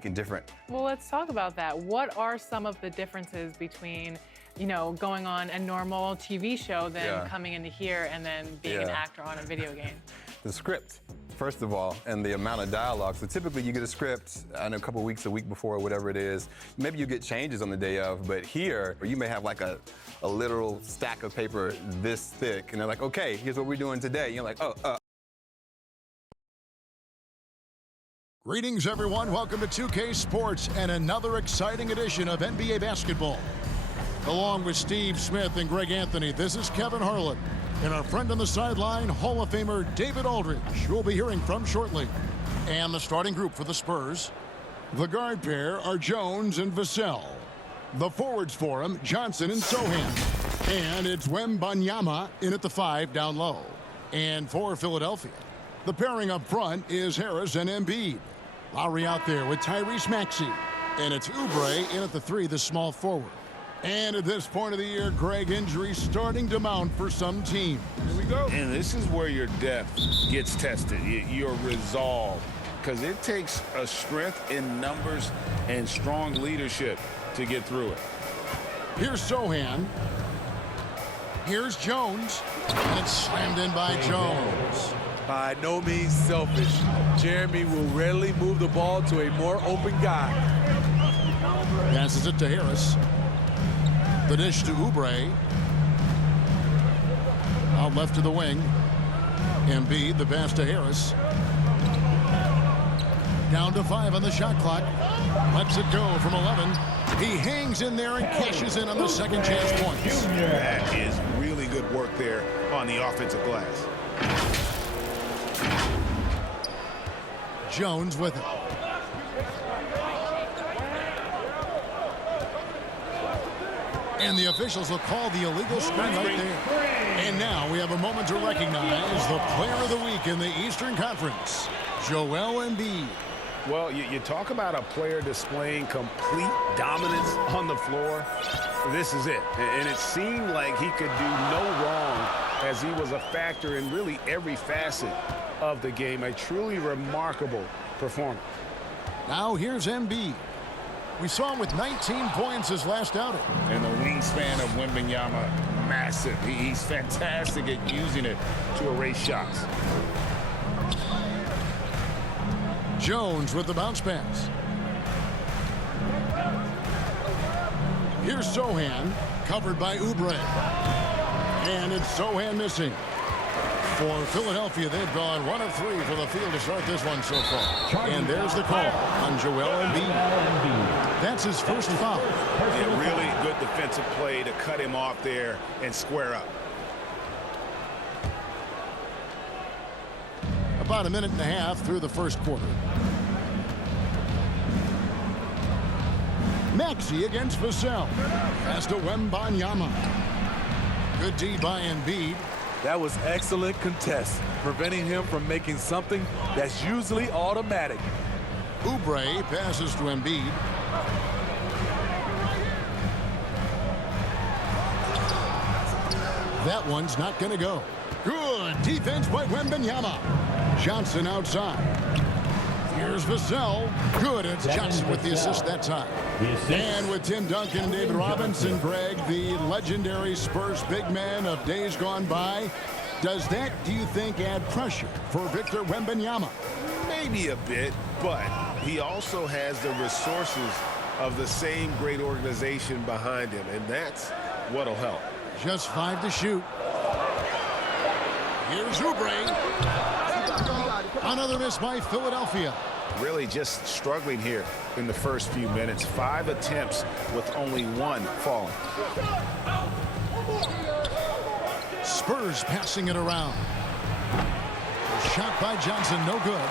unique and different. Well, let's talk about that. What are some of the differences between, going on a normal TV show than coming into here and then being an actor on a video game? The script, first of all, and the amount of dialogue. So typically you get a script, I know, a week before, whatever it is. Maybe you get changes on the day of, but here you may have like a literal stack of paper this thick, and they're like, okay, here's what we're doing today. And you're like, oh. Greetings, everyone. Welcome to 2K Sports and another exciting edition of NBA basketball. Along with Steve Smith and Greg Anthony, this is Kevin Harlan. And our friend on the sideline, Hall of Famer David Aldridge, who we'll be hearing from shortly. And the starting group for the Spurs. The guard pair are Jones and Vassell. The forwards for him, Johnson and Sochan. And it's Wembanyama in at the 5 down low. And for Philadelphia, the pairing up front is Harris and Embiid. Lowry out there with Tyrese Maxey. And it's Oubre in at the 3, the small forward. And at this point of the year, Greg, injuries starting to mount for some teams. Here we go. And this is where your depth gets tested, your resolve. Because it takes a strength in numbers and strong leadership to get through it. Here's Sochan. Here's Jones. And it's slammed in by Jones. By no means selfish. Jeremy will rarely move the ball to a more open guy. Passes it to Harris. The dish to Oubre. Out left to the wing. Embiid, the pass to Harris. Down to 5 on the shot clock. Lets it go from 11. He hangs in there and cashes in on the second chance points. That is really good work there on the offensive glass. Jones with it. And the officials will call the illegal screen right there. And now we have a moment to recognize the player of the week in the Eastern Conference, Joel Embiid. Well, you talk about a player displaying complete dominance on the floor. This is it. And it seemed like he could do no wrong as he was a factor in really every facet of the game. A truly remarkable performance. Now here's Embiid. We saw him with 19 points his last outing. And the wingspan of Wembanyama, massive. He's fantastic at using it to erase shots. Jones with the bounce pass. Here's Sochan, covered by Oubre. And it's Sochan missing. For Philadelphia, they've gone 1 of 3 for the field to start this one so far. And there's the call on Joel Embiid. That's his first foul. A really good defensive play to cut him off there and square up. About a minute and a half through the first quarter. Maxey against Vassell. Pass to Wembanyama. Good D by Embiid. That was excellent contest, preventing him from making something that's usually automatic. Oubre passes to Embiid. That one's not going to go. Good defense by Wembanyama. Johnson outside. Here's Vassell. Good. It's Johnson with the assist that time. And with Tim Duncan and David Robinson, Greg, the legendary Spurs big man of days gone by, does that, do you think, add pressure for Victor Wembanyama? Maybe a bit, but he also has the resources of the same great organization behind him, and that's what'll help. Just 5 to shoot. Here's Oubre. Another miss by Philadelphia. Really just struggling here in the first few minutes. 5 attempts with only 1 falling. Spurs passing it around. Shot by Johnson, no good.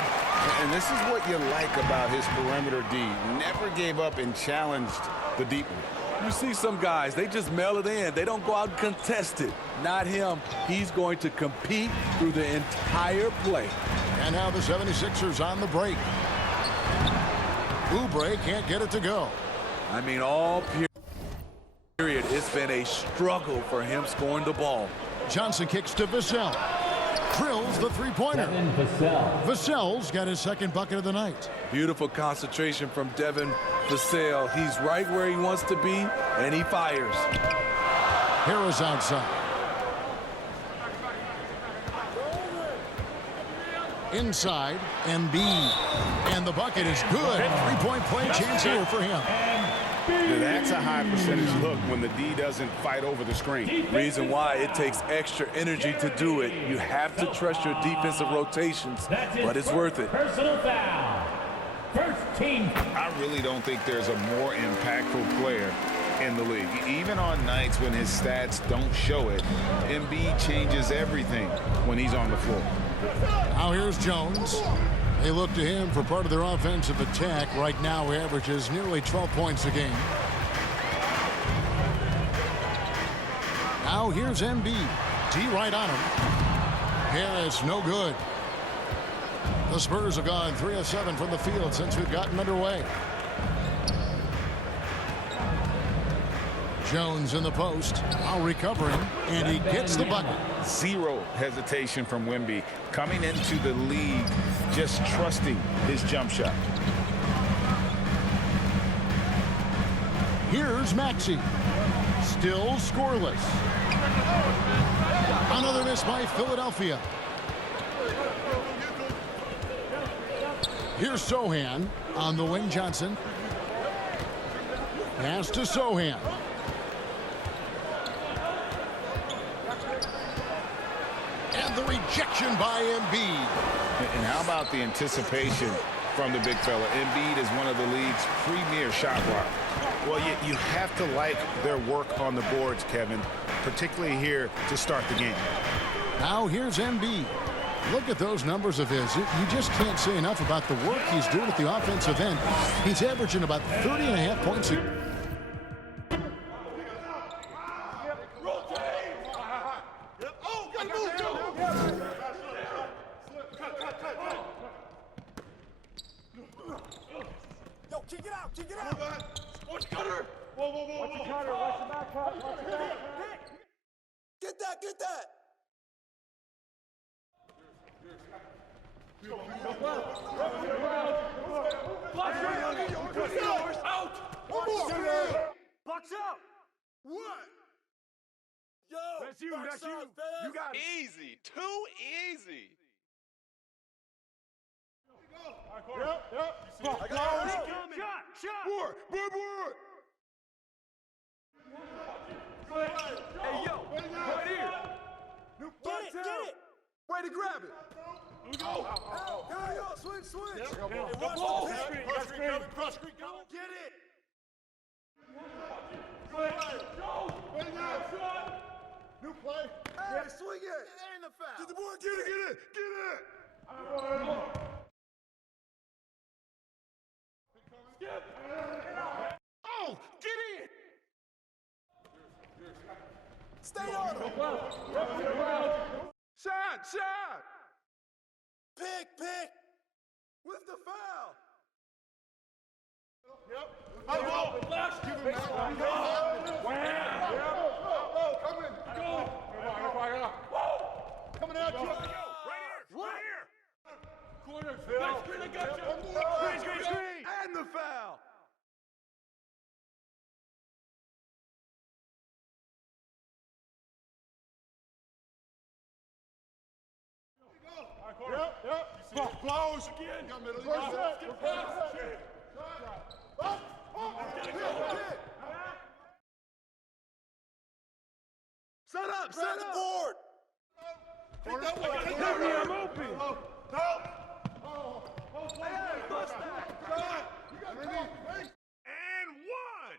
And this is what you like about his perimeter D. Never gave up and challenged the deep one. You see some guys, they just mail it in. They don't go out and contest it. Not him. He's going to compete through the entire play. And now the 76ers on the break. Oubre can't get it to go. I mean, all period, it's been a struggle for him scoring the ball. Johnson kicks to Vassell. drills the three-pointer. Vassell's got his second bucket of the night. Beautiful concentration from Devin Vassell. He's right where he wants to be, and he fires. Harris outside. Inside, Embiid. And the bucket is good. Three-point play chance here for him. That's a high percentage look when the D doesn't fight over the screen. Reason why it takes extra energy to do it. You have to trust your defensive rotations, but it's worth it. Personal foul. First team. I really don't think there's a more impactful player in the league. Even on nights when his stats don't show it, Embiid changes everything when he's on the floor. Now here's Jones. They look to him for part of their offensive attack. Right now he averages nearly 12 points a game. Now here's Embiid. D right on him. Harris no good. The Spurs have gone 3 of 7 from the field since we've gotten underway. Jones in the post, now recovering, and he gets the bucket. Zero hesitation from Wemby, coming into the league just trusting his jump shot. Here's Maxey, still scoreless. Another miss by Philadelphia. Here's Sohan on the wing. Johnson pass to Sohan. And the rejection by Embiid. And how about the anticipation from the big fella? Embiid is one of the league's premier shot blockers. Well, you have to like their work on the boards, Kevin, particularly here to start the game. Now here's Embiid. Look at those numbers of his. You just can't say enough about the work he's doing at the offensive end. He's averaging about 30.5 points a game. Kick it out! Kick it out! Watch Cutter! Whoa, whoa, whoa! Watch the Cutter! Watch the back cut! Watch the back! Get that! Get that! Out! One more! Box out! What? Yo! That's you! That's you! You got it! Easy. Too easy. Yep. Shot! Board! Hey, yo! Right here! Get it! Way to grab it! Go! Yo! Swing! Cross screen! Get it! New play! Hey, swing it! And the foul! Get the board! Get it! Oh, get in! Stay on him! Shot! Pick! With the foul! Yep. Coming out, Joe! Right here! Corner, Phil! Screen, I got you! Screen! And the foul! Yep. Blows again. Set up the board. I'm open. And one.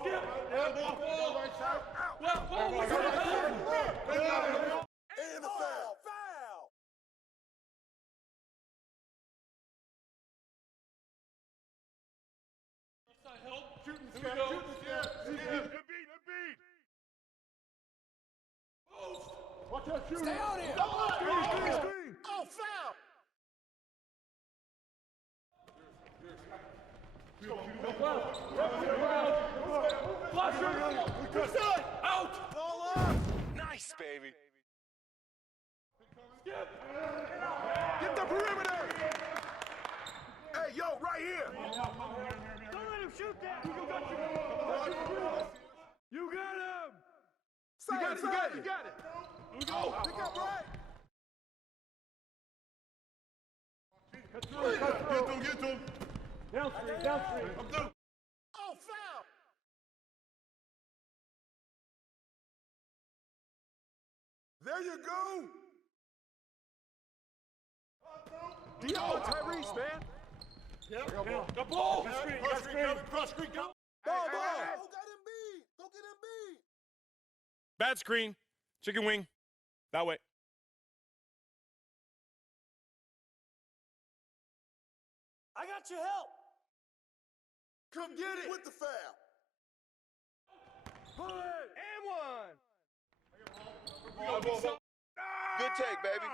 Skip. And the foul. Help. Shooting scare. Embiid. Watch out, shooting. Stay out here. Screen. Oh, foul. Out. baby. Get the perimeter. Hey, yo, right here. Don't let him shoot that. You got him. You got it. Let's go. Pick up right. Get to him. Downstream. I'm through. Oh, foul. There you go. Dion, Tyrese, man. The ball. Cross screen. Ball. Go get him beat. Go get him beat. Bad screen. Chicken wing. That way. I got your help. Come get it. With the foul. Pull it. And one. Good take, baby.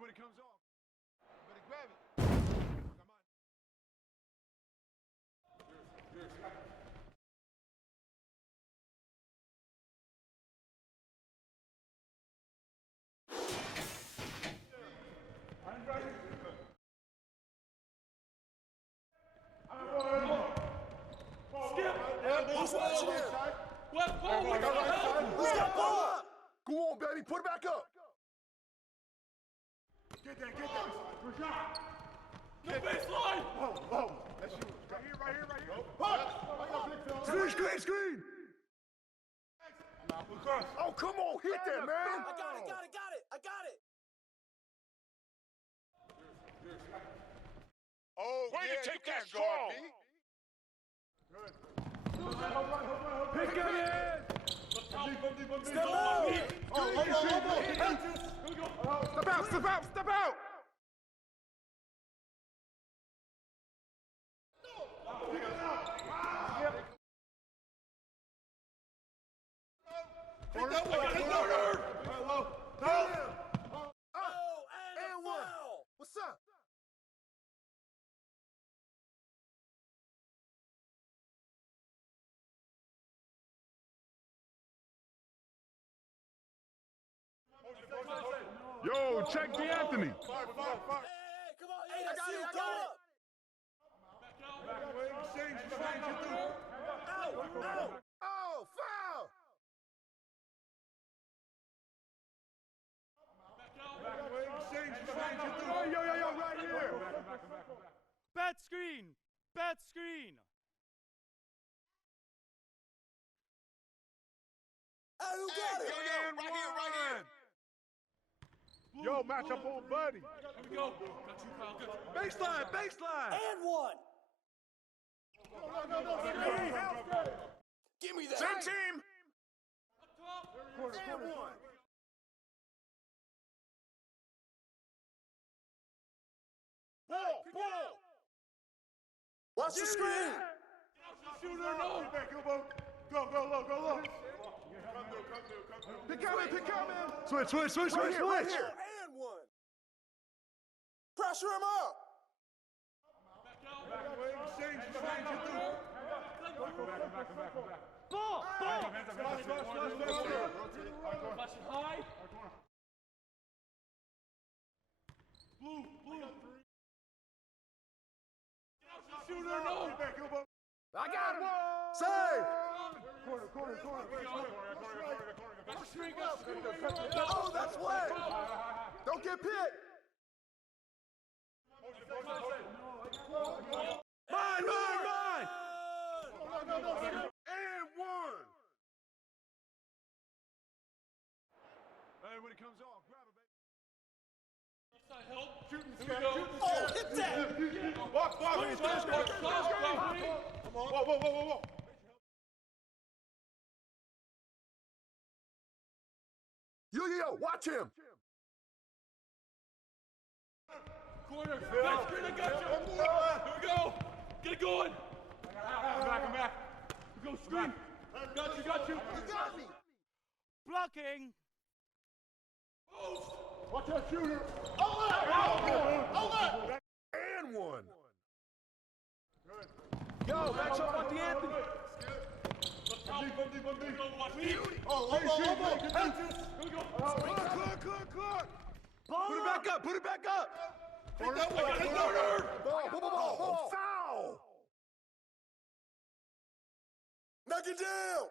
When it comes off, better grab it. Come on. Go on, baby. Put it back up. Get that. Rashad. No baseline. Oh. That's you. Right here. Screen. Oh, come on. Hit that, man. I got it. Oh, way to take that strong. Pick it in. Step out. Step out. And one. What's up? Yo, check D'Anthony. Hey, come on. Hey, I got it. Oh, foul. Yo, right here. Bad screen. Hey, who got it? Right here. Yo, match up on Buddy. Here we go. Got you, Kyle. Baseline. And one. No. Give me that. Same team. And one. Ball. Watch the screen. Shooter, no. Go low. Pick him in. Switch. Right here. And one. Pressure him up. Ball. Flashing high. Blue. Shooter, no. I got him. Save. Corner. Oh, that's wet. Don't get picked. Mine. And one. Hey, when it comes off, grab it, baby. Help. Oh, hit that. Walk. Whoa. Yo, watch him. Corner. Back screen, I got you. Here we go. Get it going. Back. We go screen. Got you. You got me. Blocking. Watch that shooter. Outlet. And one. Yo, match up on D'Anthony. Put it back up. Put it back up. Take that one. Foul. Knock it down.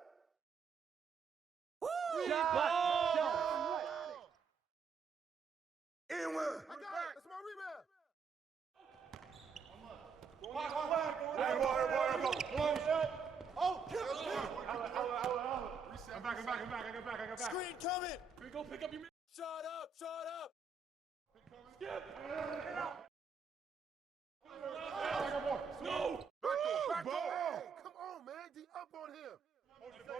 And one. I got it. That's my rebound. I'm back. Screen coming. Here we go, pick up your man. Shut up. Skip. No. Back door. Come on, man. D up on him. Stay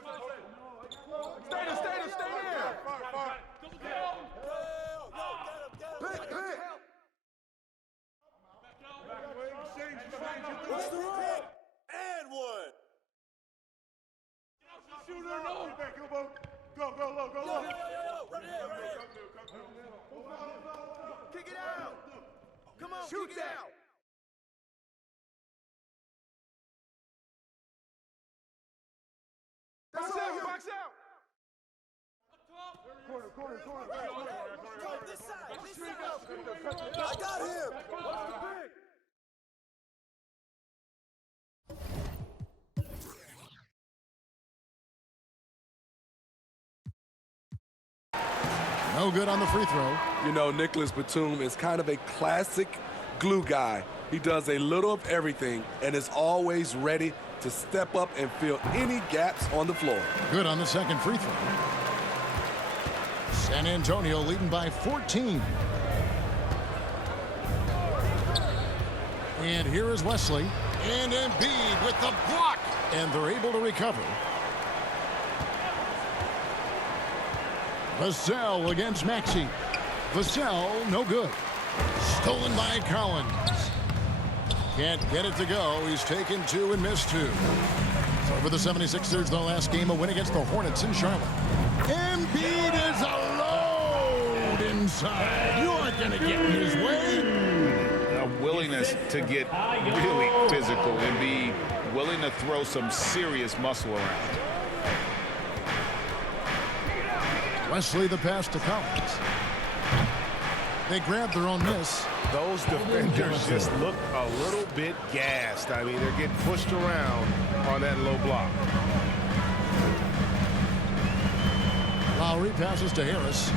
there. Fire. Double down. Pick. Back What's the run? And one. Shooter, no. Go low. Right here. Kick it out. Come on, shoot it out. Box out. Corner. This side. I got him. What's the pick? No good on the free throw. You know, Nicholas Batum is kind of a classic glue guy. He does a little of everything and is always ready to step up and fill any gaps on the floor. Good on the second free throw. San Antonio leading by 14. And here is Wesley. And Embiid with the block. And they're able to recover. Vassell against Maxey. Vassell, no good. Stolen by Collins. Can't get it to go. He's taken two and missed two. So for the 76ers, their last game, a win against the Hornets in Charlotte. Embiid is alone inside. You aren't going to get in his way. A willingness to get really physical and be willing to throw some serious muscle around. Wesley the pass to Collins. They grab their own miss. Those defenders just look a little bit gassed. I mean, they're getting pushed around on that low block. Lowry passes to Harris.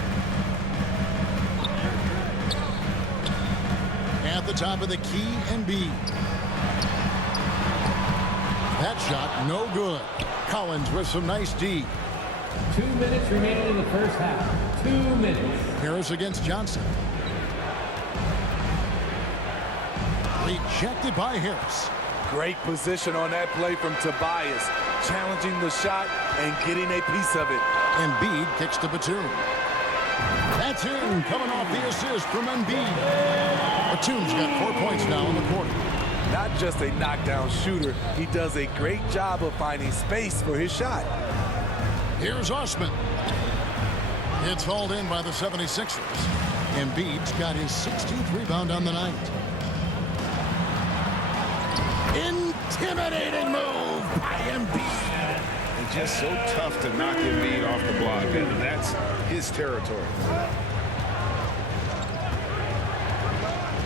At the top of the key, Embiid. That shot, no good. Collins with some nice D. 2 minutes remaining in the first half. 2 minutes. Harris against Johnson. Rejected by Harris. Great position on that play from Tobias, challenging the shot and getting a piece of it. Embiid kicks to Batum. That's in, coming off the assist from Embiid. Batum's got 4 points now in the quarter. Not just a knockdown shooter, he does a great job of finding space for his shot. Here's Osman. It's hauled in by the 76ers. Embiid's got his 16th rebound on the night. Intimidating move by Embiid. It's just so tough to knock Embiid off the block, and that's his territory.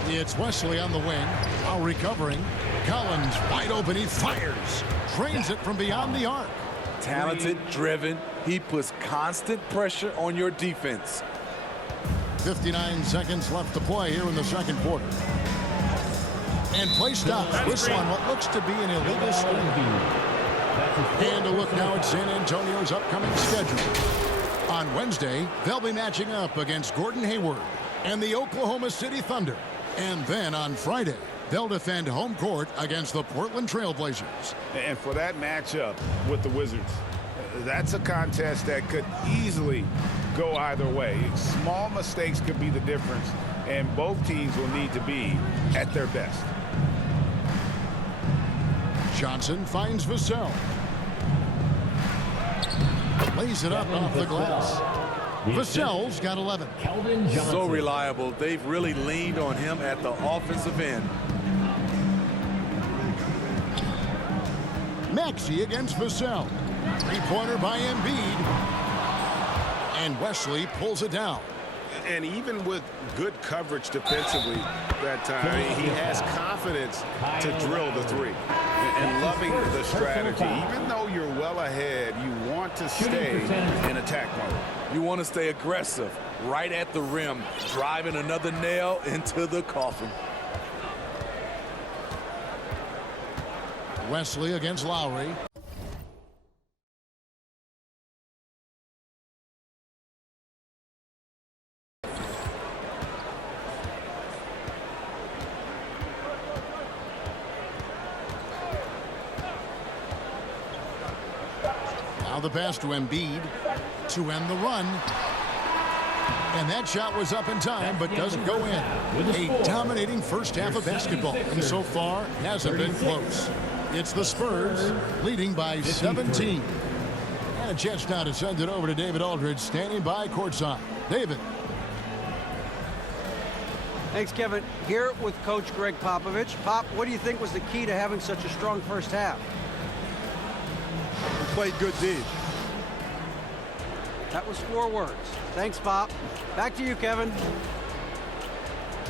It's Wesley on the wing. While recovering, Collins wide open. He fires. Trains it from beyond the arc. Talented, driven, he puts constant pressure on your defense. 59 seconds left to play here in the second quarter. And play stops. Whistle on what looks to be an illegal screen. And a look now at San Antonio's upcoming schedule. On Wednesday, they'll be matching up against Gordon Hayward and the Oklahoma City Thunder. And then on Friday, they'll defend home court against the Portland Trail Blazers. And for that matchup with the Wizards, that's a contest that could easily go either way. Small mistakes could be the difference, and both teams will need to be at their best. Johnson finds Vassell. Lays it up off the glass. Vassell's got 11. Keldon Johnson. So reliable. They've really leaned on him at the offensive end. Maxey against Vassell. Three-pointer by Embiid. And Wesley pulls it down. And even with good coverage defensively that time, he has confidence to drill the three. And loving the strategy. Even though you're well ahead, you want to stay in attack mode. You want to stay aggressive, right at the rim, driving another nail into the coffin. Wesley against Lowry. Now the pass to Embiid to end the run. And that shot was up in time, but doesn't go in. A dominating first half of basketball, and so far hasn't been close. It's the Spurs leading by 17. And a chance now to send it over to David Aldridge, standing by courtside. David. Thanks, Kevin. Here with Coach Greg Popovich. Pop, what do you think was the key to having such a strong first half? We played good D. That was 4 words. Thanks, Pop. Back to you, Kevin.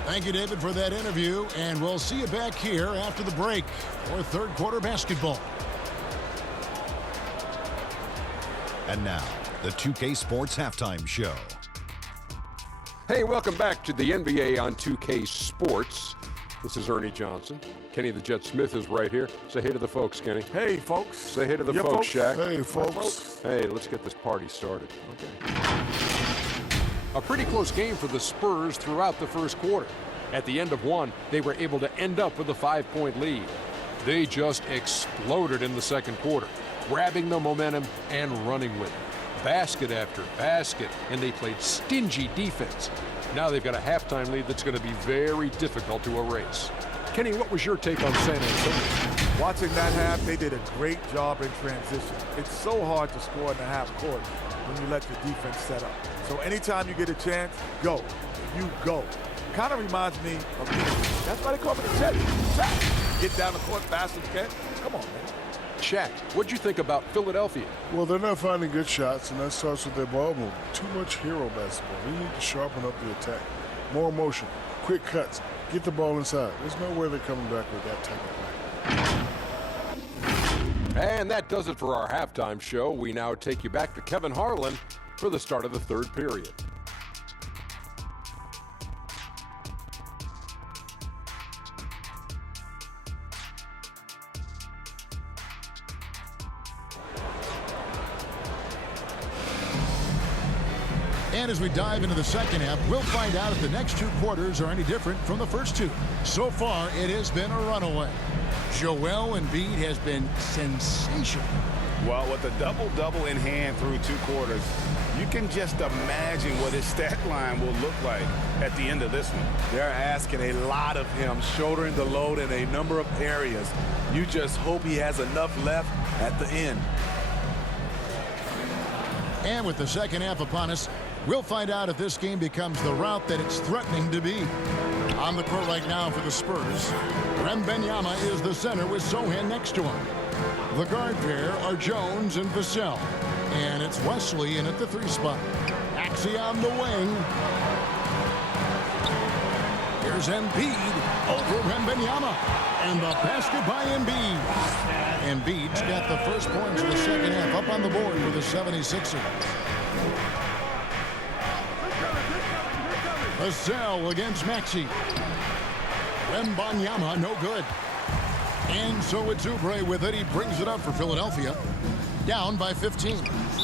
Thank you, David, for that interview, and we'll see you back here after the break for third quarter basketball. And now, the 2K Sports Halftime Show. Hey, welcome back to the NBA on 2K Sports. This is Ernie Johnson. Kenny the Jet Smith is right here. Say hey to the folks, Kenny. Hey, folks. Say hey to the folks, Shaq. Hey, folks. Hey, let's get this party started. Okay. A pretty close game for the Spurs throughout the first quarter. At the end of one, they were able to end up with a 5-point lead. They just exploded in the second quarter, grabbing the momentum and running with it. Basket after basket, and they played stingy defense. Now they've got a halftime lead that's going to be very difficult to erase. Kenny, what was your take on San Antonio? Watching that half, they did a great job in transition. It's so hard to score in the half court when you let your defense set up. So anytime you get a chance, go. You go. Kind of reminds me of me. That's why they call me the Jet. Get down the court fast as you can. Come on, man. Shaq, what'd you think about Philadelphia? Well, they're not finding good shots, and that starts with their ball movement. Too much hero basketball. They need to sharpen up the attack. More motion, quick cuts, get the ball inside. There's no way they're coming back with that type of play. And that does it for our halftime show. We now take you back to Kevin Harlan for the start of the third period. And as we dive into the second half, we'll find out if the next 2 quarters are any different from the first 2. So far, it has been a runaway. Joel Embiid has been sensational. Well, with a double-double in hand through 2 quarters, you can just imagine what his stat line will look like at the end of this one. They're asking a lot of him, shouldering the load in a number of areas. You just hope he has enough left at the end. And with the second half upon us, we'll find out if this game becomes the route that it's threatening to be. On the court right now for the Spurs, Wembanyama is the center with Sochan next to him. The guard pair are Jones and Vassell. And it's Wesley in at the 3 spot. Maxey on the wing. Here's Embiid over Wembanyama. And the basket by Embiid. Embiid's got the first points of the second half up on the board for the 76ers. Vassell against Maxey. Wembanyama, no good. And so it's Oubre with it. He brings it up for Philadelphia. Down by 15.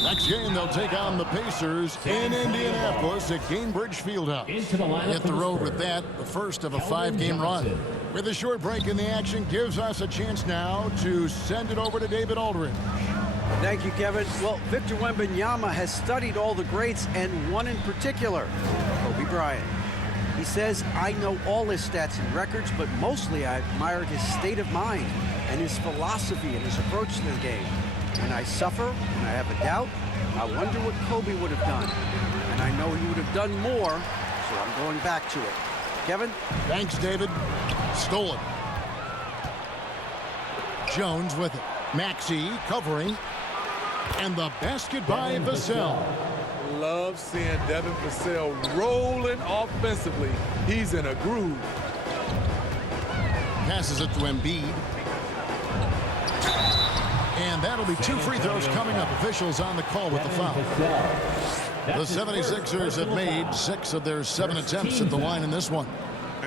Next game, they'll take on the Pacers in Indianapolis at Gainbridge Fieldhouse. Hit the road with that, the first of a 5-game run. With a short break in the action, gives us a chance now to send it over to David Aldridge. Thank you, Kevin. Well, Victor Wembanyama has studied all the greats and one in particular, Kobe Bryant. He says, I know all his stats and records, but mostly I admired his state of mind and his philosophy and his approach to the game. When I suffer, when I have a doubt, I wonder what Kobe would have done. and I know he would have done more, so I'm going back to it. Kevin? Thanks, David. Stolen. Jones with it. Maxey covering. And the basket by Vassell. Love seeing Devin Vassell rolling offensively. He's in a groove. Passes it to Embiid. And that'll be 2 free throws coming up. Officials on the call with the foul. The 76ers have made 6 of their 7 attempts at the line in this one.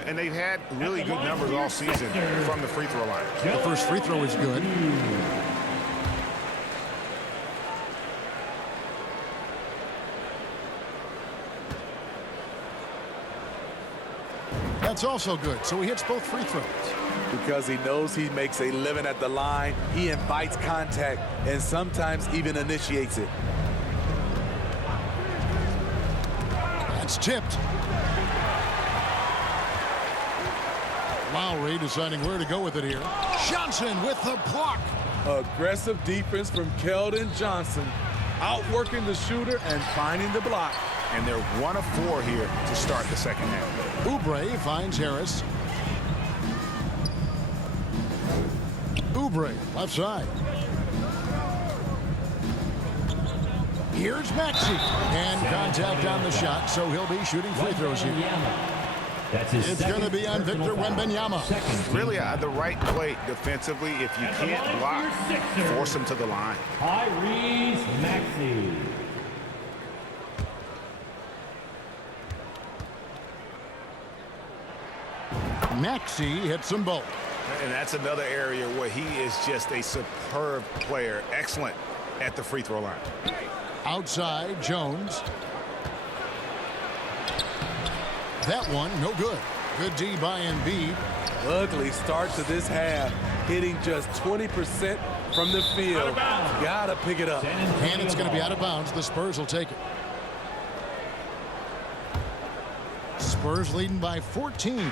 And they've had really good numbers all season from the free throw line. The first free throw is good. That's also good. So he hits both free throws. Because he knows he makes a living at the line, he invites contact and sometimes even initiates it. That's tipped. Lowry deciding where to go with it here. Johnson with the block. Aggressive defense from Keldon Johnson. Outworking the shooter and finding the block. And they're 1 of 4 here to start the second half. Oubre finds Harris. Oubre, left side. Here's Maxey. And contact on the shot, so he'll be shooting free throws here. It's going to be on Victor Wembanyama. Really the right play defensively. If you can't block, force him to the line. Tyrese Maxey. Maxey hits them both. And that's another area where he is just a superb player. Excellent at the free throw line. Outside, Jones. That one, no good. Good D by Embiid. Ugly start to this half. Hitting just 20% from the field. Gotta pick it up. And it's going to be out of bounds. The Spurs will take it. Spurs leading by 14.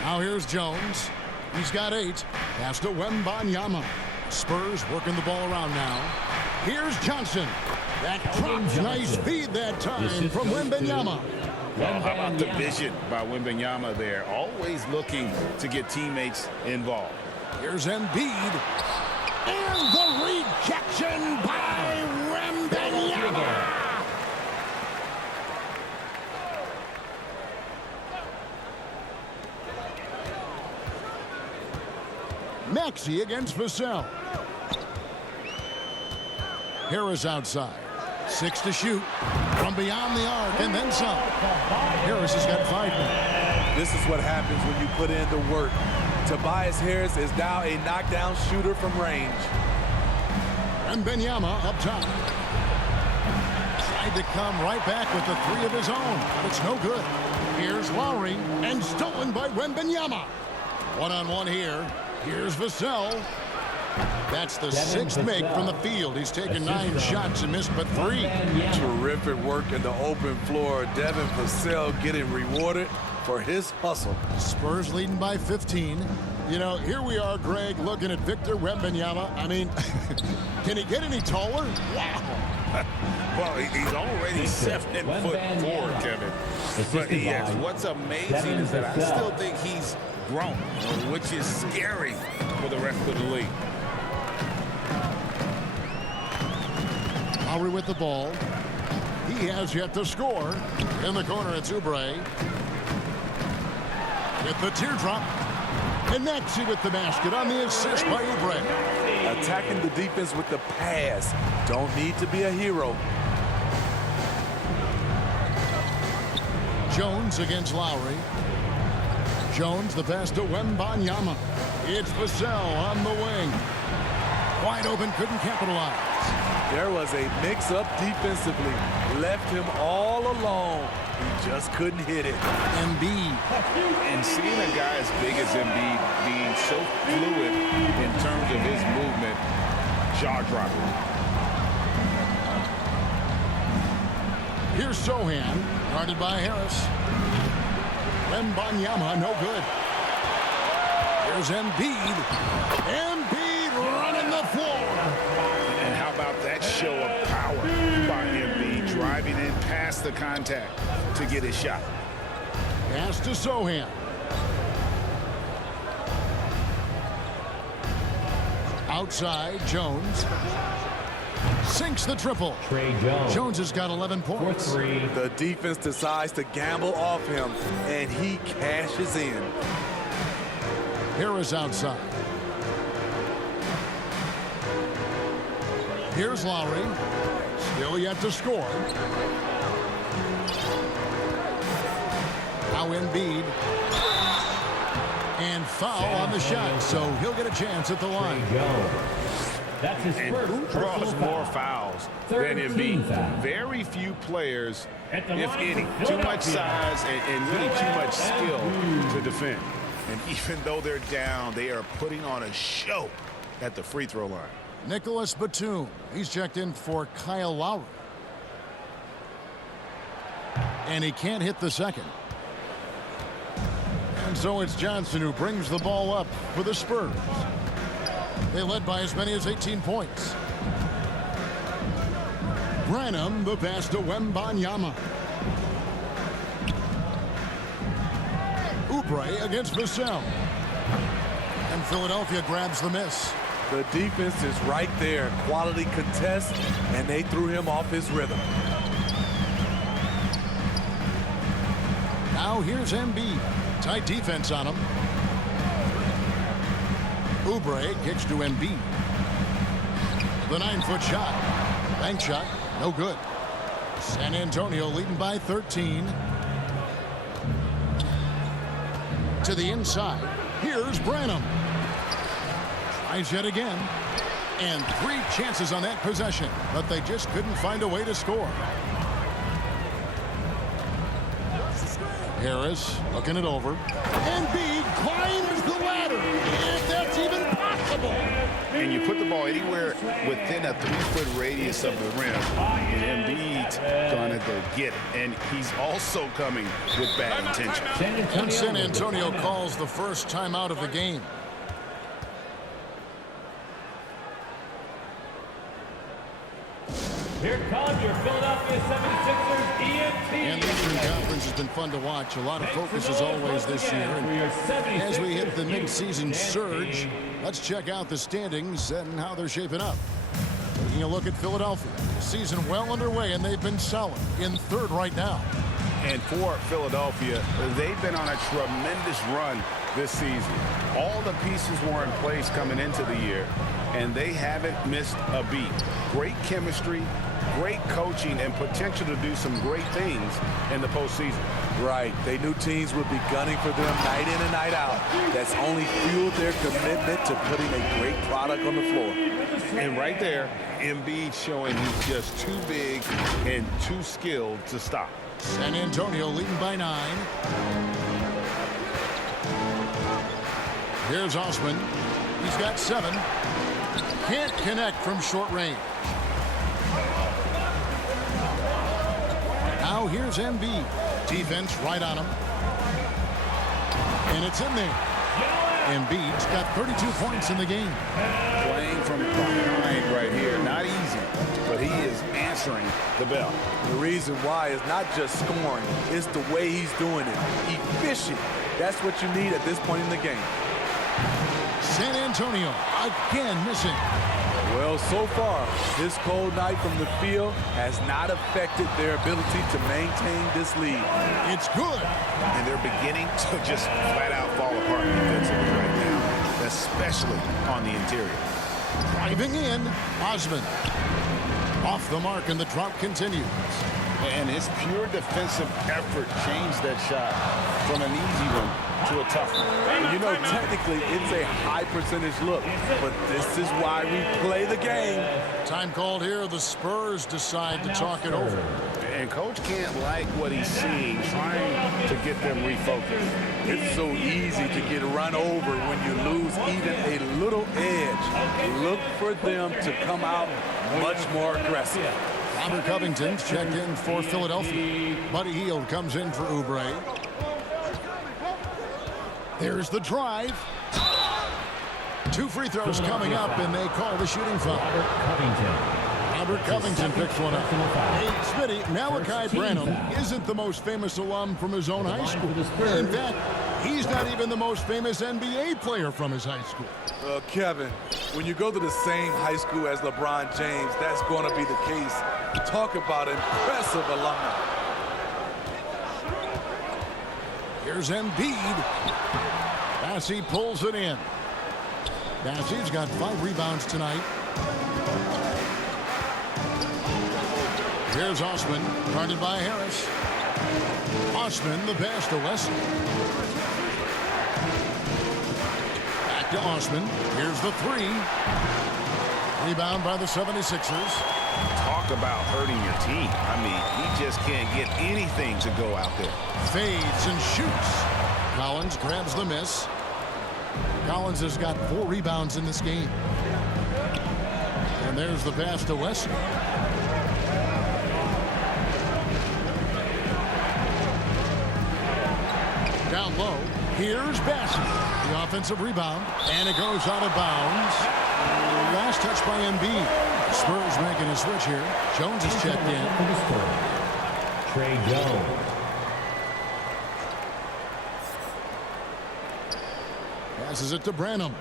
Now here's Jones. He's got 8. Pass to Wembanyama. Spurs working the ball around now. Here's Johnson. That drops. Nice speed that time from Wembanyama. Well, how about the vision by Wembanyama there? Always looking to get teammates involved. Here's Embiid. And the rejection by Wembanyama. Maxey against Vassell. Harris outside. 6 to shoot from beyond the arc and then some. Harris has got 5 now. This is what happens when you put in the work. Tobias Harris is now a knockdown shooter from range. And Wembanyama up top. Tried to come right back with the 3 of his own, but it's no good. Here's Lowry and stolen by Wembanyama. 1-on-1 here. Here's Vassell. That's the 6th make from the field. He's taken 9 shots and missed but 3. Terrific work in the open floor. Devin Vassell getting rewarded for his hustle. Spurs leading by 15. You know, here we are, Greg, looking at Victor Wembanyama. I mean, can he get any taller? Wow. Well, he's already 7'4", Kevin. But yes, what's amazing is that I still think he's grown, which is scary for the rest of the league. Lowry with the ball. He has yet to score. In the corner, it's Oubre. With the teardrop. And Maxey with the basket on the assist by Oubre. Attacking the defense with the pass. Don't need to be a hero. Jones against Lowry. Jones, the pass to Wembanyama. It's Vassell on the wing. Wide open, couldn't capitalize. There was a mix-up defensively. Left him all alone. He just couldn't hit it. Embiid. And seeing a guy as big as Embiid being so fluid in terms of his movement, jaw-dropping. Here's Sohan, guarded by Harris. Wembanyama, no good. Here's Embiid. Embiid running the floor. And how How about that show of power by Embiid, driving in past the contact to get his shot. Pass to Sochan. Outside, Jones sinks the triple. Trey Jones. Jones has got 11 points. The defense decides to gamble off him, and he cashes in. Harris outside. Here's Lowry. Still yet to score. Now Embiid. And foul on the shot, so he'll get a chance at the line. That's his and first who draws more fouls than Embiid? Fouls. Very few players, if any. Too much size and really too much skill to defend. And even though they're down, they are putting on a show at the free throw line. Nicholas Batum. He's checked in for Kyle Lowry. And he can't hit the second. And so it's Johnson who brings the ball up for the Spurs. They led by as many as 18 points. Branham, the pass to Wembanyama. Oubre against Vassell. And Philadelphia grabs the miss. The defense is right there. Quality contest, and they threw him off his rhythm. Now here's Embiid. Tight defense on him. Oubre kicks to Embiid. The 9-foot shot. Bank shot. No good. San Antonio leading by 13. To the inside. Here's Branham. Tries yet again. And 3 chances on that possession, but they just couldn't find a way to score. Harris looking it over. Embiid climbs the ladder, if that's even possible. And you put the ball anywhere within a 3-foot radius of the rim, and Embiid's gonna go get it. And he's also coming with bad intention. And San Antonio calls the first timeout of the game. Here comes your Philadelphia 76ers ENT. And the Eastern Conference has been fun to watch. A lot of focus as always this year. And as we hit the mid-season surge, let's check out the standings and how they're shaping up. Taking a look at Philadelphia. Season well underway, and they've been solid in 3rd right now. And for Philadelphia, they've been on a tremendous run this season. All the pieces were in place coming into the year, and they haven't missed a beat. Great chemistry, great coaching, and potential to do some great things in the postseason. Right. They knew teams would be gunning for them night in and night out. That's only fueled their commitment to putting a great product on the floor. And right there, Embiid showing he's just too big and too skilled to stop. San Antonio leading by 9. Here's Osman. He's got 7. Can't connect from short range. Now here's Embiid. Defense right on him. And it's in there. Embiid's got 32 points in the game. Playing from behind right here. Not easy, but he is answering the bell. The reason why is not just scoring, it's the way he's doing it. Efficient. That's what you need at this point in the game. San Antonio again missing. Well, so far, this cold night from the field has not affected their ability to maintain this lead. It's good. And they're beginning to just flat out fall apart defensively right now, especially on the interior. Driving in, Osman. Off the mark, and the drop continues. And his pure defensive effort changed that shot from an easy one to a tough one. You know, technically, it's a high percentage look, but this is why we play the game. Time called here. The Spurs decide to talk it over. And Coach can't like what he's seeing, trying to get them refocused. It's so easy to get run over when you lose even a little edge. Look for them to come out much more aggressive. Robert Covington's checked in for Philadelphia. Buddy Hield comes in for Oubre. There's the drive. 2 free throws coming up, and they call the shooting foul. Robert Covington. Robert Covington picks one up. Hey, Smitty, Malachi Branham isn't the most famous alum from his own high school. In fact, he's not even the most famous NBA player from his high school. Kevin, when you go to the same high school as LeBron James, that's going to be the case. Talk about impressive alumni. Here's Embiid. Bassey pulls it in. Bassey's got 5 rebounds tonight. Here's Osman, guarded by Harris. Osman, the pass to Wesley. Back to Osman. Here's the 3. Rebound by the 76ers. Talk about hurting your team. I mean, he just can't get anything to go out there. Fades and shoots. Collins grabs the miss. Collins has got 4 rebounds in this game. And there's the pass to Wesley. Down low, here's Bassey. The offensive rebound, and it goes out of bounds. Last touch by Embiid. Spurs making a switch here. Jones is checked in. Trey Jones. Passes it to Branham.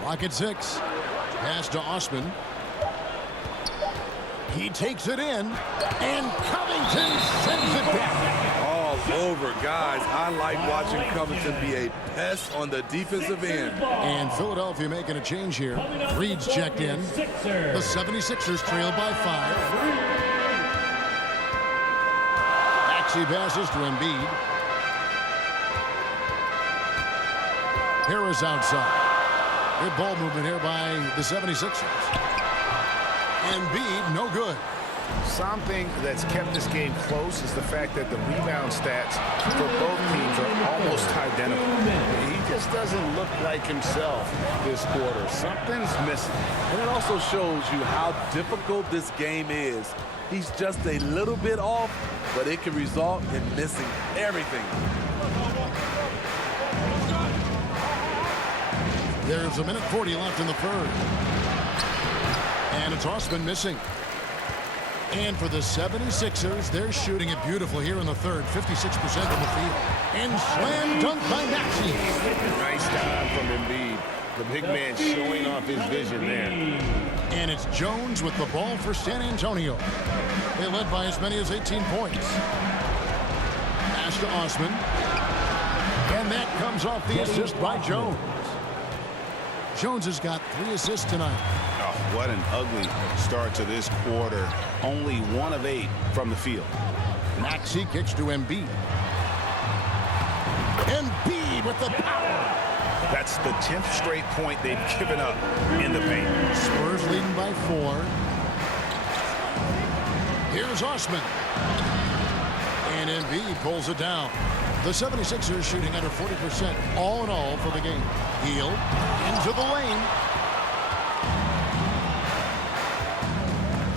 Clock at 6. Pass to Osman. He takes it in, and Covington sends it back. All over, guys. I like watching Covington be a pest on the defensive end. And Philadelphia making a change here. Reed's checked in. The 76ers trail by 5. Maxey passes to Embiid. Harris outside. Good ball movement here by the 76ers. Embiid, no good. Something that's kept this game close is the fact that the rebound stats for both teams are almost identical. He just doesn't look like himself this quarter. Something's missing. And it also shows you how difficult this game is. He's just a little bit off, but it can result in missing everything. There's a minute 40 left in the third. And it's Osman missing. And for the 76ers, they're shooting it beautiful here in the third. 56% of the field. And slam dunk by Maxey. Nice time from Embiid. The big man showing off his vision there. And it's Jones with the ball for San Antonio. They led by as many as 18 points. Pass to Osman. And that comes off the assist by Jones. Jones has got 3 assists tonight. Oh, what an ugly start to this quarter. Only 1 of 8 from the field. Maxey kicks to Embiid. Embiid with the power. That's the 10th straight point they've given up in the paint. Spurs leading by 4. Here's Osman. And Embiid pulls it down. The 76ers shooting under 40% all in all for the game. Hield into the lane.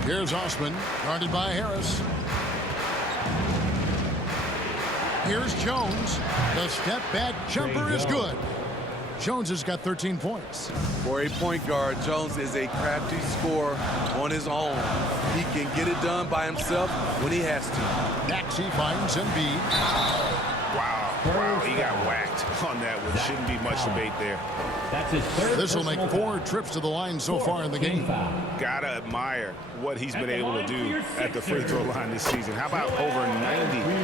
Here's Osman, guarded by Harris. Here's Jones. The step back jumper is good. Jones has got 13 points. For a point guard, Jones is a crafty scorer on his own. He can get it done by himself when he has to. Maxey finds Embiid. Wow, he got whacked on that one. Shouldn't be much debate there. That's his third. This will make 4 trips to the line so far in the game. Gotta admire what he's been able to do at the free throw line this season. How about over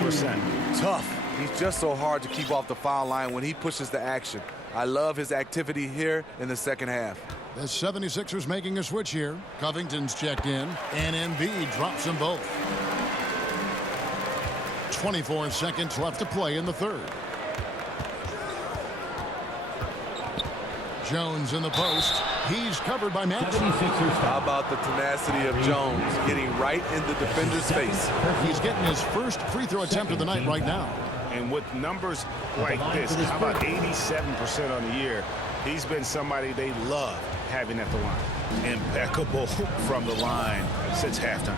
90%? Tough. He's just so hard to keep off the foul line when he pushes the action. I love his activity here in the second half. The 76ers making a switch here. Covington's checked in, and Embiid drops them both. 24 seconds left to play in the third. Jones in the post. He's covered by Maxey. How about the tenacity of Jones getting right in the defender's face? He's getting his first free throw attempt of the night right now. And with numbers like this, how about 87% on the year? He's been somebody they love having at the line. Impeccable from the line since halftime.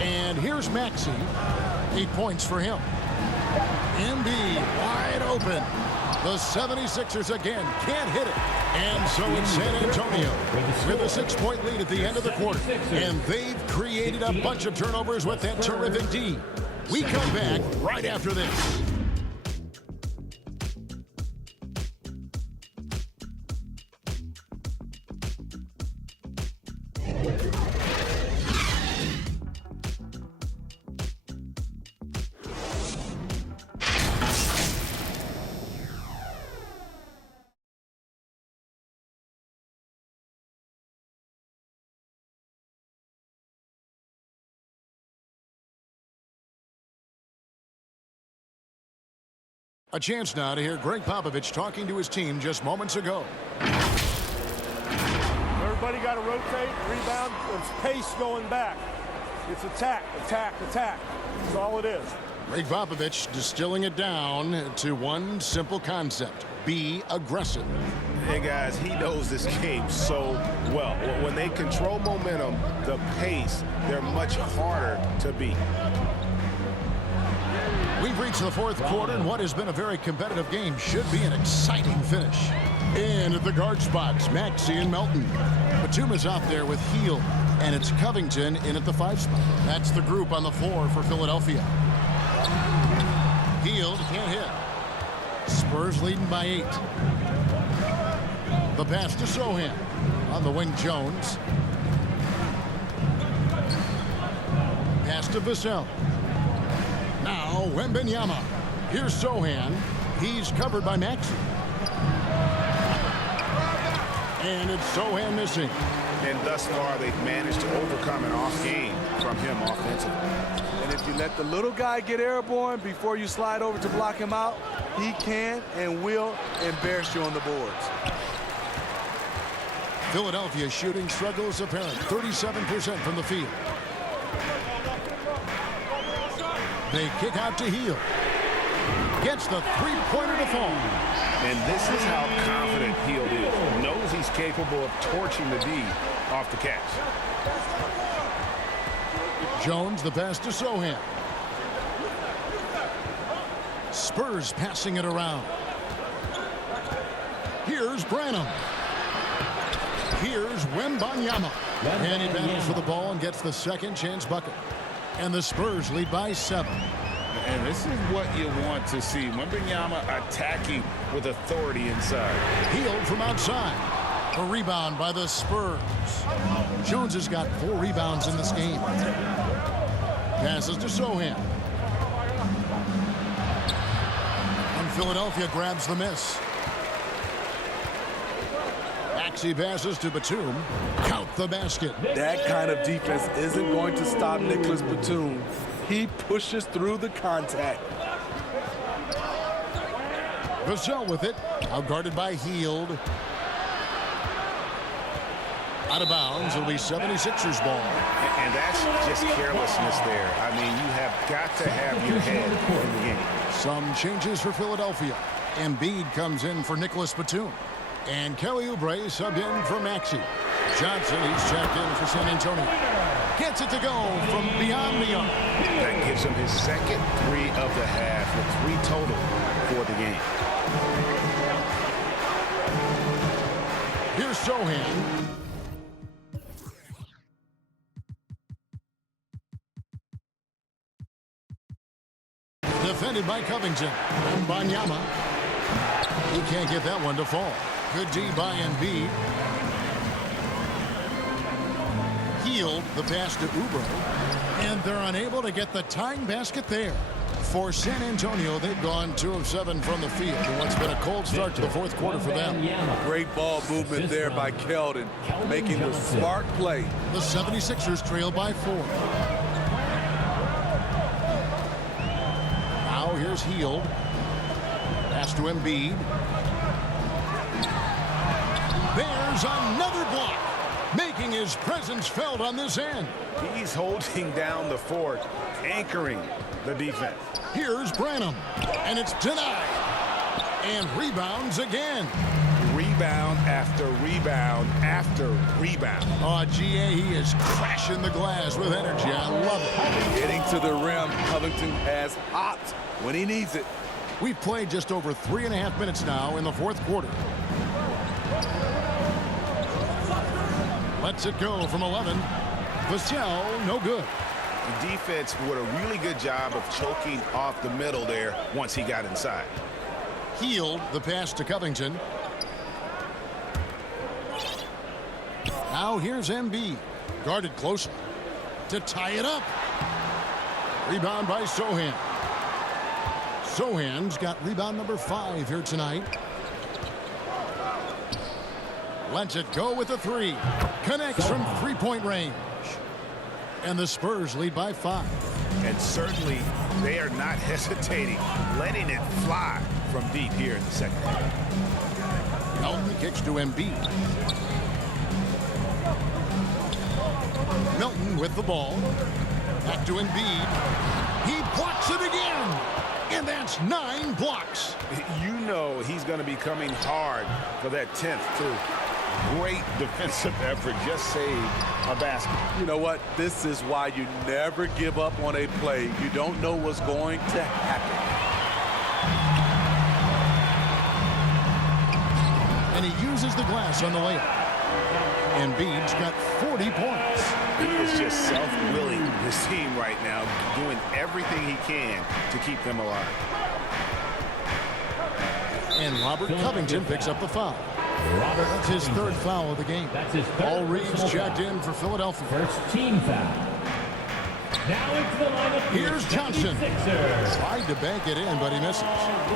And here's Maxey. 8 points for him. Embiid wide open. The 76ers again can't hit it. And so it's San Antonio with a 6-point lead at the end of the quarter. And they've created a bunch of turnovers with that terrific D. We come back right after this. A chance now to hear Greg Popovich talking to his team just moments ago. Everybody got to rotate, rebound. It's pace going back. It's attack, attack, attack. That's all it is. Greg Popovich distilling it down to one simple concept. Be aggressive. Hey, guys, he knows this game so well. When they control momentum, the pace, they're much harder to beat. We've reached the fourth quarter, and what has been a very competitive game should be an exciting finish. In at the guard spots, Maxey and Melton. Batum is out there with Hield, and it's Covington in at the 5 spot. That's the group on the floor for Philadelphia. Hield can't hit. Spurs leading by 8. The pass to Sohan. On the wing, Jones. Pass to Vassell. Now, Wembanyama. Here's Sohan. He's covered by Maxey. And it's Sohan missing. And thus far, they've managed to overcome an off game from him offensively. And if you let the little guy get airborne before you slide over to block him out, he can and will embarrass you on the boards. Philadelphia shooting struggles apparent. 37% from the field. They kick out to Hield. Gets the three-pointer to fall. And this is how confident Hield is. Knows he's capable of torching the D off the catch. Jones, the pass to Sohan. Spurs passing it around. Here's Branham. Here's Wembanyama. And he battles for the ball and gets the second chance bucket. And the Spurs lead by 7. And this is what you want to see. Wembanyama attacking with authority inside. Hield from outside. A rebound by the Spurs. Jones has got 4 rebounds in this game. Passes to Sohan. And Philadelphia grabs the miss. Maxey passes to Batum. Count the basket. That kind of defense isn't going to stop Nicholas Batum. He pushes through the contact. Vassell with it. Outguarded by Hield. Out of bounds. It'll be 76ers ball. And that's just carelessness there. I mean, you have got to have your head in the game. Some changes for Philadelphia. Embiid comes in for Nicholas Batum. And Kelly Oubre subbed in for Maxey. Johnson, he's checked in for San Antonio. Gets it to go from beyond the arc. That gives him his second 3 of the half with 3 total for the game. Here's Sohan. Defended by Covington. Wembanyama. He can't get that one to fall. Good D by Embiid. Hield the pass to Oubre. And they're unable to get the tying basket there. For San Antonio, they've gone 2 of 7 from the field in what's been a cold start to the fourth quarter for them. Great ball movement there by Keldon, making the smart play. The 76ers trail by 4. Now here's Hield. Pass to Embiid. There's another block, making his presence felt on this end. He's holding down the fort, anchoring the defense. Here's Branham, and it's denied. And rebounds again. Rebound after rebound after rebound. Oh, GA, he is crashing the glass with energy. I love it. Getting to the rim, Covington has hopped when he needs it. We've played just over 3.5 minutes now in the fourth quarter. Lets it go from 11. Vassell, no good. The defense did a really good job of choking off the middle there once he got inside. Healed the pass to Covington. Now here's Embiid. Guarded closely to tie it up. Rebound by Sochan. Sochan's got rebound number 5 here tonight. Lets it go with a 3. Connects from 3-point range. And the Spurs lead by 5. And certainly they are not hesitating, letting it fly from deep here in the second half. Melton kicks to Embiid. Melton with the ball. Back to Embiid. He blocks it again. And that's 9 blocks. You know he's going to be coming hard for that 10th, too. Great defensive effort. Just saved a basket. You know what? This is why you never give up on a play. You don't know what's going to happen. And he uses the glass on the layup. Embiid's got 40 points. He is just self-willing, this team right now, doing everything he can to keep them alive. And Robert Covington picks up the foul. That's his 3rd foul of the game. Paul Reed's checked in for Philadelphia. First team foul. Now into the lineup. Here's Johnson. Tried to bank it in, but he misses.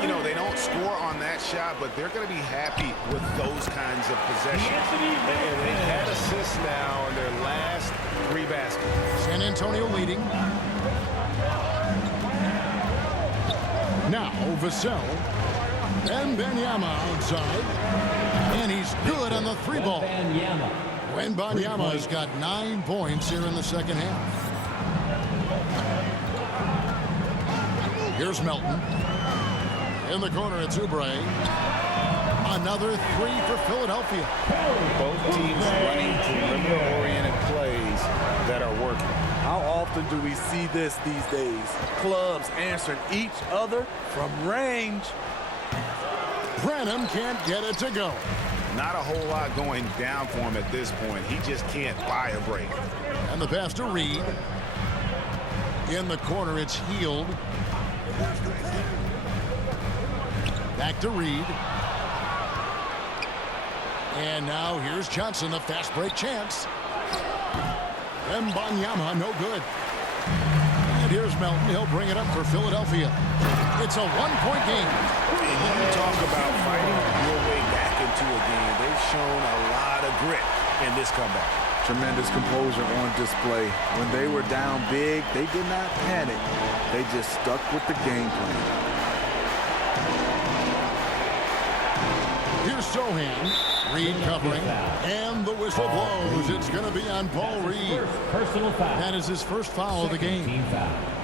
You know, they don't score on that shot, but they're going to be happy with those kinds of possessions. And they've had assists now in their last 3 baskets. San Antonio leading. Now Vassell. And Wembanyama outside. And he's good on the 3 ball. Wembanyama has got 9 points here in the second half. Here's Melton. In the corner, it's Oubre. Another 3 for Philadelphia. Both teams running perimeter-oriented plays that are working. How often do we see this these days? Clubs answering each other from range. Branham can't get it to go. Not a whole lot going down for him at this point. He just can't buy a break. And the pass to Reed. In the corner, it's Hield. Back to Reed. And now here's Johnson, a fast break chance. Wembanyama, no good. And here's Melton. He'll bring it up for Philadelphia. It's a 1-point game. You talk about fighting your way back into a game. They've shown a lot of grit in this comeback. Tremendous composure on display. When they were down big, they did not panic. They just stuck with the game plan. Here's Sochan. Reed covering. And the whistle blows. It's going to be on Paul Reed. That is his first foul of the game.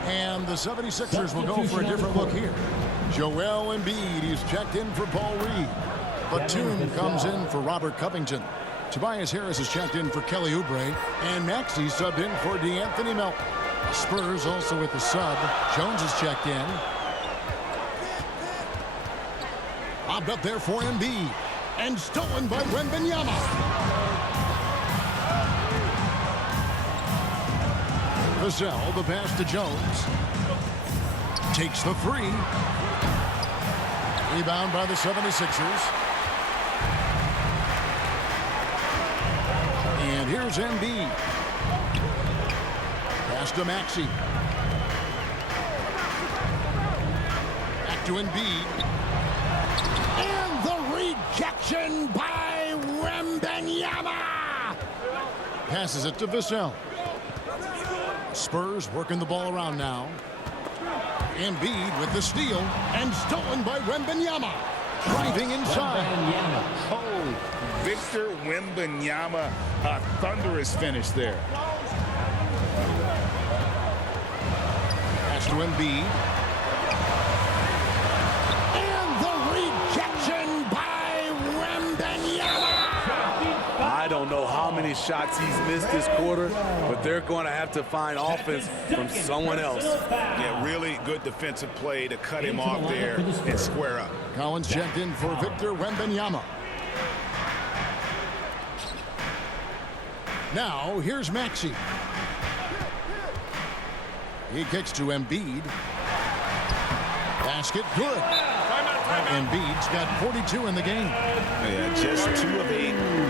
And the 76ers will go for a different look here. Joel Embiid, he's checked in for Paul Reed. Batum comes in for Robert Covington. Tobias Harris is checked in for Kelly Oubre. And Maxey subbed in for DeAnthony Melton. The Spurs also with the sub. Jones is checked in. Lobbed up there for Embiid. And stolen by Wembanyama. Vassell, the pass to Jones. Takes the 3. Rebound by the 76ers. And here's Embiid. Pass to Maxey. Back to Embiid. And the rejection by Wembanyama. Passes it to Vassell. Spurs working the ball around now. Embiid with the steal and stolen by Wembanyama. Driving inside. Oh, Victor Wembanyama, a thunderous finish there. Pass to Embiid. And the rejection by Wembanyama. I don't know how many shots he's missed this quarter, but they're going to have to find offense from someone else. Yeah, really good defensive play to cut him off there and square up. Collins checked in for Victor Wembanyama. Now, here's Maxey. He kicks to Embiid. Basket good. Embiid's got 42 in the game. Yeah, just 2 of 8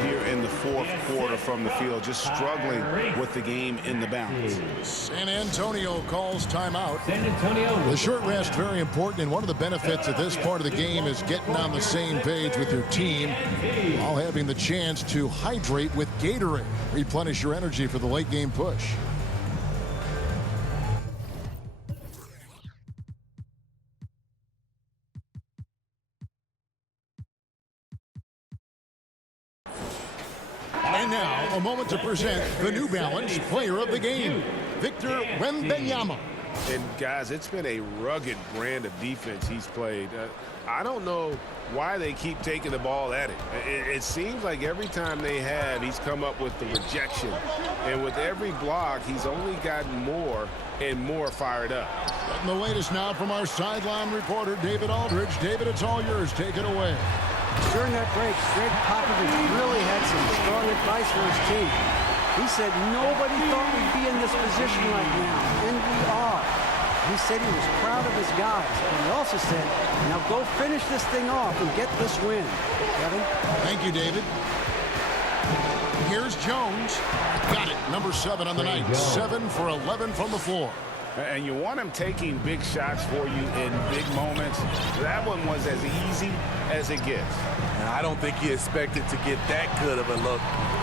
here in the fourth quarter from the field. Just struggling with the game in the balance. San Antonio calls timeout. San Antonio. The short rest very important, and one of the benefits of this part of the game is getting on the same page with your team while having the chance to hydrate with Gatorade. Replenish your energy for the late game push. And now, a moment to present the New Balance Player of the Game, Victor Wembanyama. And, guys, it's been a rugged brand of defense he's played. I don't know why they keep taking the ball at him. It seems like every time they have, he's come up with the rejection. And with every block, he's only gotten more and more fired up. And the latest now from our sideline reporter, David Aldridge. David, it's all yours. Take it away. During that break, Greg Popovich really had some strong advice for his team. He said nobody thought we'd be in this position right now, and we are. He said he was proud of his guys, but he also said, now go finish this thing off and get this win. Kevin? Thank you, David. Here's Jones. Got it. Number 7 on the night. 7 for 11 from the floor. And you want him taking big shots for you in big moments. That one was as easy as it gets. And I don't think he expected to get that good of a look.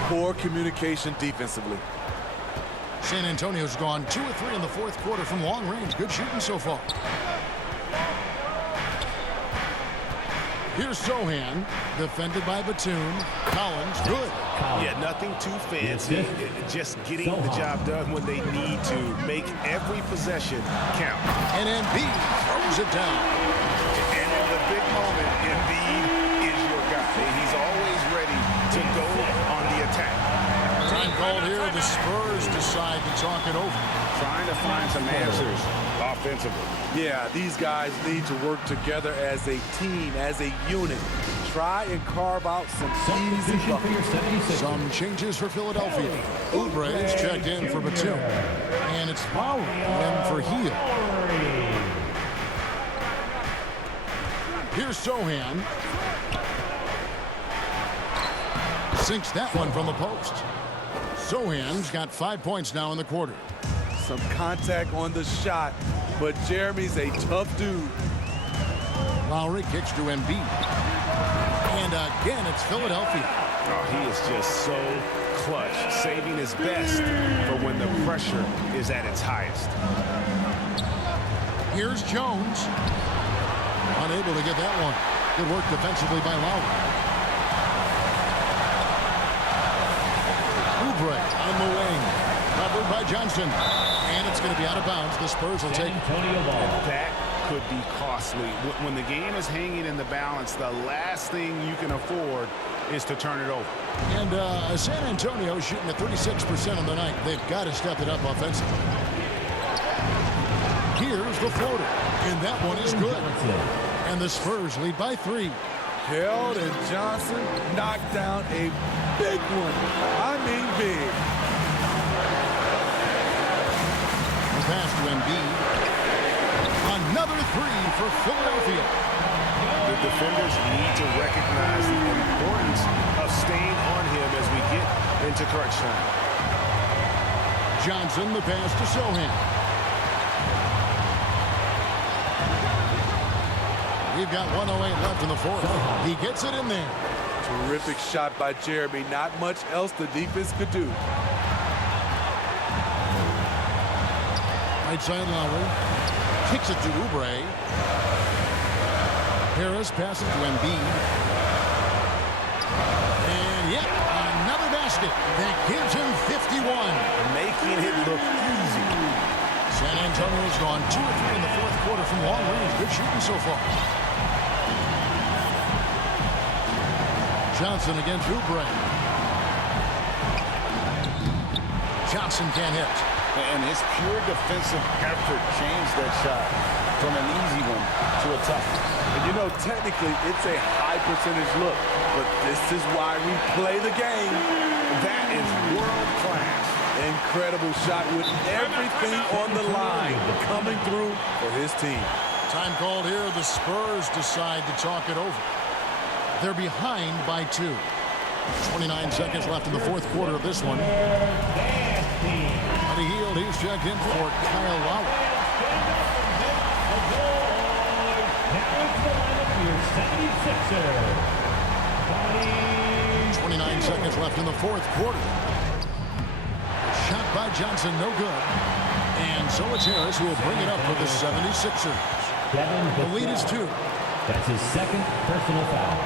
Poor communication defensively. San Antonio's gone 2 of 3 in the fourth quarter from long range. Good shooting so far. Here's Sohan, defended by Batum. Collins, good. Yeah, nothing too fancy. Just getting the job done when they need to. Make every possession count. And Embiid throws it down. And in the big moment, Embiid is your guy. He's always ready to go on the attack. Time called here. The Spurs decide to talk it over. Trying to find some answers offensively. Yeah, these guys need to work together as a team, as a unit. Try and carve out some easy buckets. Some changes for Philadelphia. Oubre is checked in for Batum. And it's Lowry in for Hield. Here's Sohan. Sinks that one from the post. Sohan's got 5 points now in the quarter. Some contact on the shot, but Jeremy's a tough dude. Lowry kicks to Embiid. And again, it's Philadelphia. Oh, he is just so clutch, saving his best for when the pressure is at its highest. Here's Jones. Unable to get that one. Good work defensively by Lowry. Oubre on the wing. Covered by Johnson. And it's going to be out of bounds. The Spurs will take it. That could be costly. When the game is hanging in the balance, the last thing you can afford is to turn it over. And San Antonio shooting at 36% on the night. They've got to step it up offensively. Here's the floater. And that one is good. And the Spurs lead by 3. Held, and Johnson knocked down a big one. I mean big. The pass to Embiid. Another 3 for Philadelphia. The defenders need to recognize the importance of staying on him as we get into crunch time. Johnson, the pass to Sohan. We've got 1:08 left in the fourth. He gets it in there. Terrific shot by Jeremy. Not much else the defense could do. Right side Lowry. Kicks it to Oubre. Harris passes to Embiid. And yet another basket that gives him 51. Making it look easy. San Antonio's gone 2 of 3 in the fourth quarter from long range. Good shooting so far. Johnson against Oubre. Johnson can't hit. And his pure defensive effort changed that shot from an easy one to a tough one. And you know, technically, it's a high percentage look, but this is why we play the game. That is world class. Incredible shot with everything on the line coming through for his team. Time called here. The Spurs decide to talk it over. They're behind by 2. 29 seconds left in the fourth quarter of this one. Buddy Hield, he's checked in for Kyle Lowry. 29 seconds left in the fourth quarter. Shot by Johnson, no good. And so it's Harris who will bring it up for the 76ers. The lead is 2. That's his second personal foul.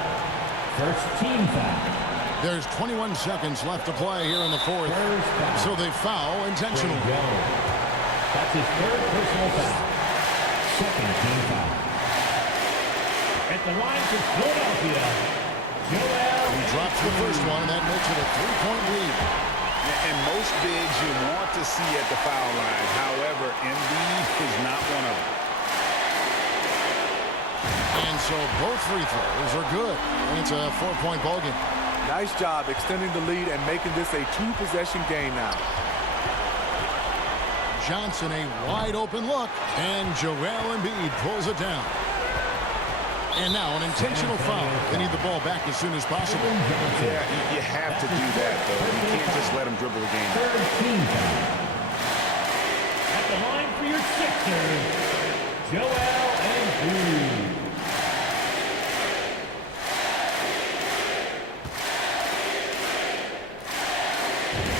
First team foul. There's 21 seconds left to play here in the fourth. So they foul intentionally. That's his third personal foul. Second team foul. At the line for Philadelphia, Joel. He drops the first one, and that makes it a 3-point lead. And most bigs you want to see at the foul line. However, Embiid is not one of them. And so both free throws are good. And it's a 4-point ball game. Nice job extending the lead and making this a 2-possession game now. Johnson, a wide open look. And Joel Embiid pulls it down. And now an intentional foul. They need the ball back as soon as possible. Yeah, you have to do that, though. You can't just let him dribble the game. Third team foul. At the line for your Sixers, Joel Embiid.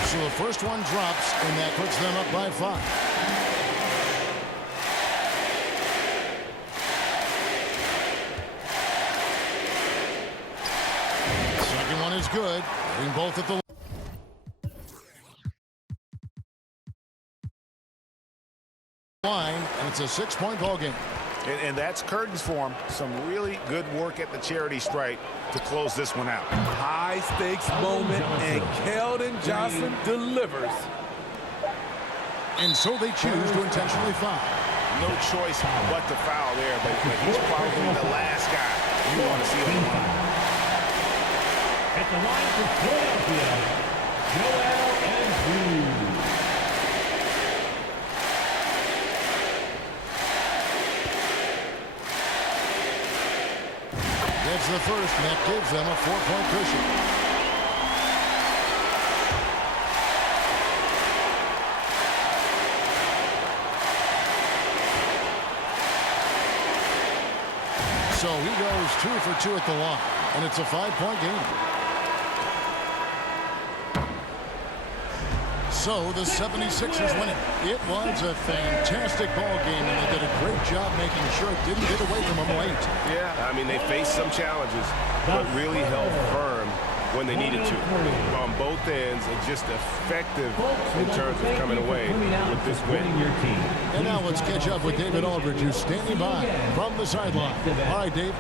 So the first one drops, and that puts them up by 5. Is good. Getting both at the line, and it's a 6-point ball game. And that's curtains for him. Some really good work at the charity stripe to close this one out. High stakes moment, and Keldon Johnson delivers. And so they choose to intentionally foul. No choice but to foul there, but he's probably the last guy you want to see on the line. At the line for Philadelphia, Joel Embiid. That's the first, and that gives them a 4-point cushion. So he goes 2 for 2 at the line, and it's a 5-point game. So the 76ers win it. It was a fantastic ball game, and they did a great job making sure it didn't get away from them late. Yeah, I mean, they faced some challenges, but really held firm when they needed to. On both ends, and just effective in terms of coming away with this win. And now let's catch up with David Aldridge, who's standing by from the sideline. All right, Dave.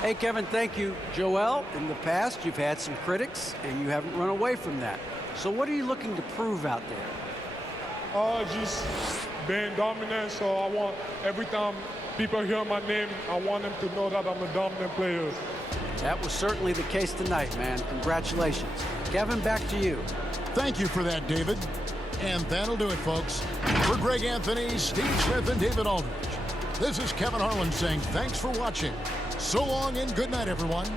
Hey, Kevin, thank you. Joel, in the past, you've had some critics, and you haven't run away from that. So what are you looking to prove out there? Just being dominant, so I want every time people hear my name, I want them to know that I'm a dominant player. That was certainly the case tonight, man. Congratulations. Kevin, back to you. Thank you for that, David. And that'll do it, folks. For Greg Anthony, Steve Smith, and David Aldridge, this is Kevin Harlan saying thanks for watching. So long and good night, everyone.